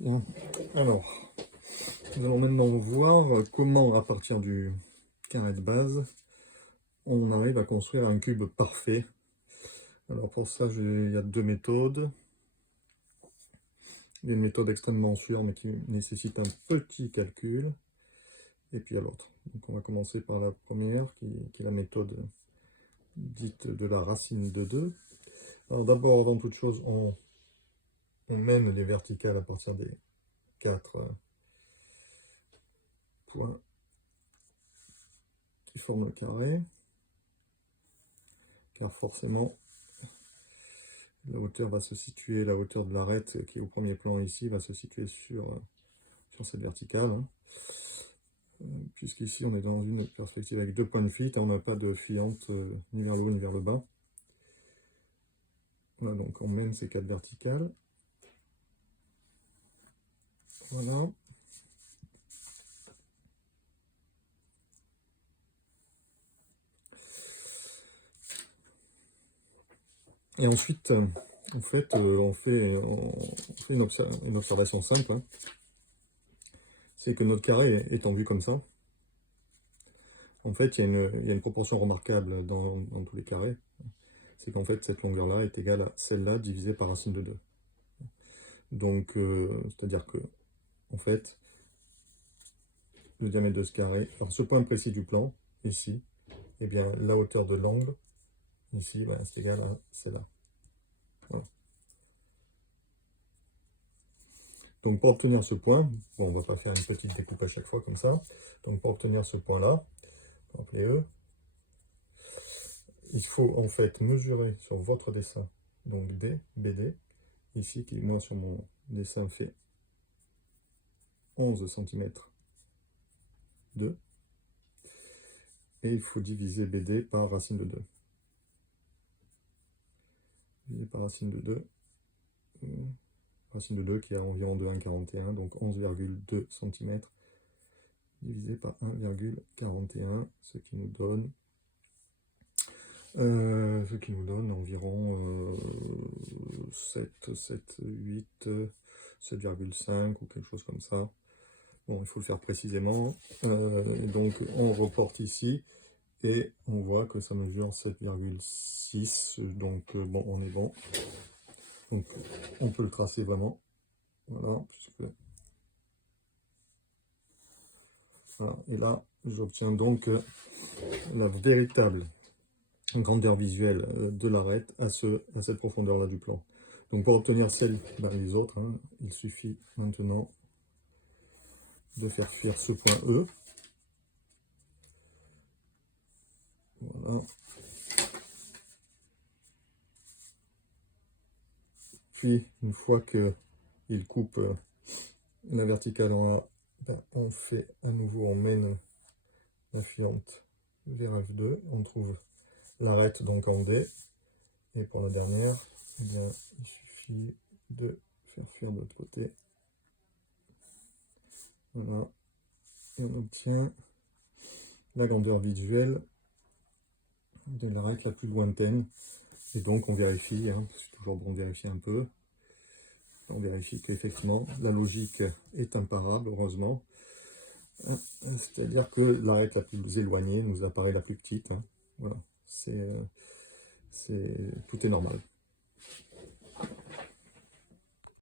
Bien. Alors, nous allons maintenant voir comment, à partir du carré de base, on arrive à construire un cube parfait. Alors pour ça, il y a deux méthodes. Il y a une méthode extrêmement sûre, mais qui nécessite un petit calcul. Et puis il y a l'autre. Donc on va commencer par la première, qui est la méthode dite de la racine de 2. Alors d'abord, avant toute chose, on mène les verticales à partir des 4 points qui forment le carré. Car forcément, la hauteur va se situer, la hauteur de l'arête qui est au premier plan ici, va se situer sur cette verticale. Hein. Puisqu'ici on est dans une perspective avec deux points de fuite, hein, on n'a pas de fuyante ni vers le haut ni vers le bas. Voilà, donc on mène ces 4 verticales. Voilà. Et ensuite, en fait, on fait une observation simple. Hein. C'est que notre carré étant vu comme ça, en fait, il y a une proportion remarquable dans tous les carrés. C'est qu'en fait, cette longueur-là est égale à celle-là divisée par racine de 2. Donc, c'est-à-dire que, en fait, le diamètre de ce carré, alors ce point précis du plan, ici, eh bien, la hauteur de l'angle, ici, ben, c'est égal à celle-là. Voilà. Donc, pour obtenir ce point, bon, on ne va pas faire une petite découpe à chaque fois comme ça. Donc, pour obtenir ce point-là, on va appeler E, il faut en fait mesurer sur votre dessin, donc D, BD, ici, qui moi sur mon dessin fait 11 cm 2, et il faut diviser BD par racine de 2. Divisé par racine de 2, racine de 2 qui est environ de 1,41, donc 11,2 cm divisé par 1,41, ce qui nous donne environ 7, 8, 7,5 ou quelque chose comme ça. Bon, il faut le faire précisément. Donc on reporte ici et on voit que ça mesure 7,6. Donc bon, on est bon. Donc on peut le tracer vraiment. Voilà, puisque... voilà. Et là, j'obtiens donc la véritable grandeur visuelle de l'arête à cette profondeur-là du plan. Donc pour obtenir celle les autres, hein, il suffit maintenant de faire fuir ce point E. Voilà. Puis, une fois qu'il coupe la verticale en A, ben, on fait à nouveau, on mène la fuyante vers F2, on trouve l'arête donc en D, et pour la dernière, eh bien, il suffit de faire fuir de l'autre côté. Voilà, et on obtient la grandeur visuelle de l'arête la plus lointaine, et donc on vérifie, hein, c'est toujours bon de vérifier un peu, on vérifie qu'effectivement la logique est imparable, heureusement. C'est-à-dire que l'arête la plus éloignée nous apparaît la plus petite. Hein. Voilà, tout est normal.